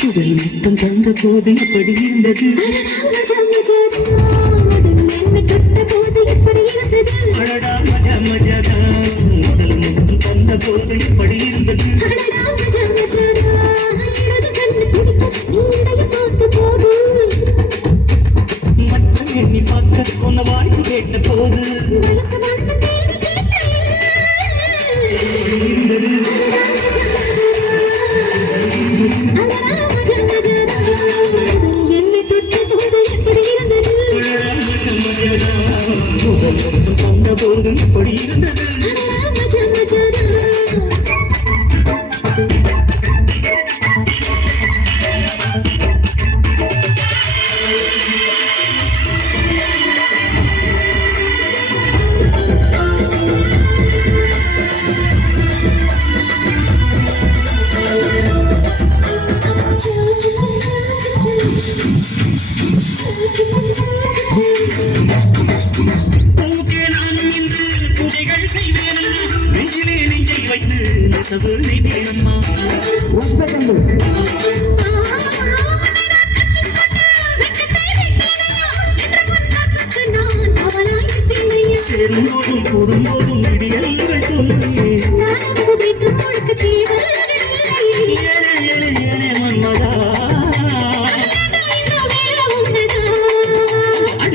முதல் முத்தம் தந்த போது எப்படி இருந்தது அடடா மஜா மஜாதா முதல் முத்தம் தந்த போது எப்படி இருந்தது மச்சம் எண்ணி பார்க்க உன்ன வாய்ப்பு கேட்ட போது இருந்தது முதல் முத்தம் தந்த போது எப்படி இருந்தது நெஞ்சிலே நெஞ்சை வைத்து நெசவு நெய்வேனம்மா சேரும் போதும் கூடும் போதும் விடியல்கள் தோன்றியே ஏனே ஏனே ஏனே மன்மதா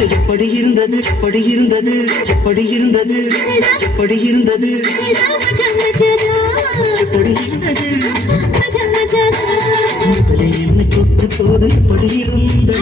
எப்படி இருந்தது எப்படி இருந்தது எப்படி இருந்தது எப்படி இருந்தது எப்படி இருந்தது முதலில் என்னை தொட்ட போது எப்படி இருந்தது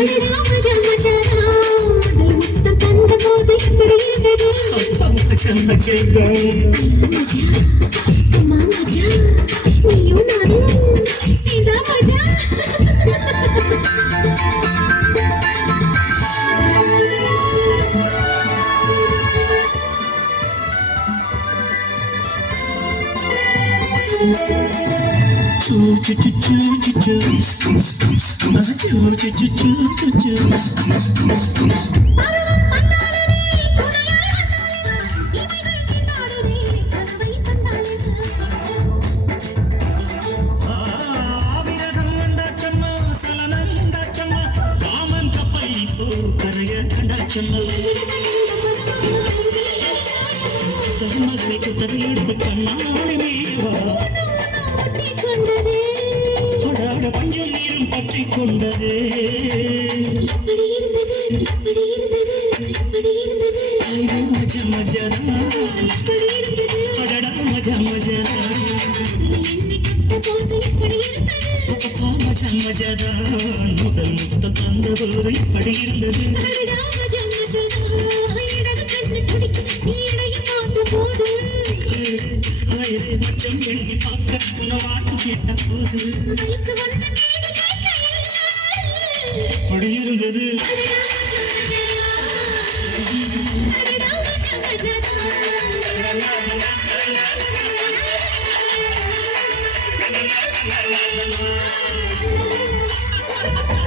பஞ்சம் நீரும் பற்றி கொண்டதே மஜா மஜாதா மஜா மஜாதா மஜா மஜாதா முதல் முத்தம் தந்த போது எப்படி இருந்தது மச்சம் எண்ணி பார்க்க உணவாட்டு கேட்ட போது எப்படி இருந்தது La la la la la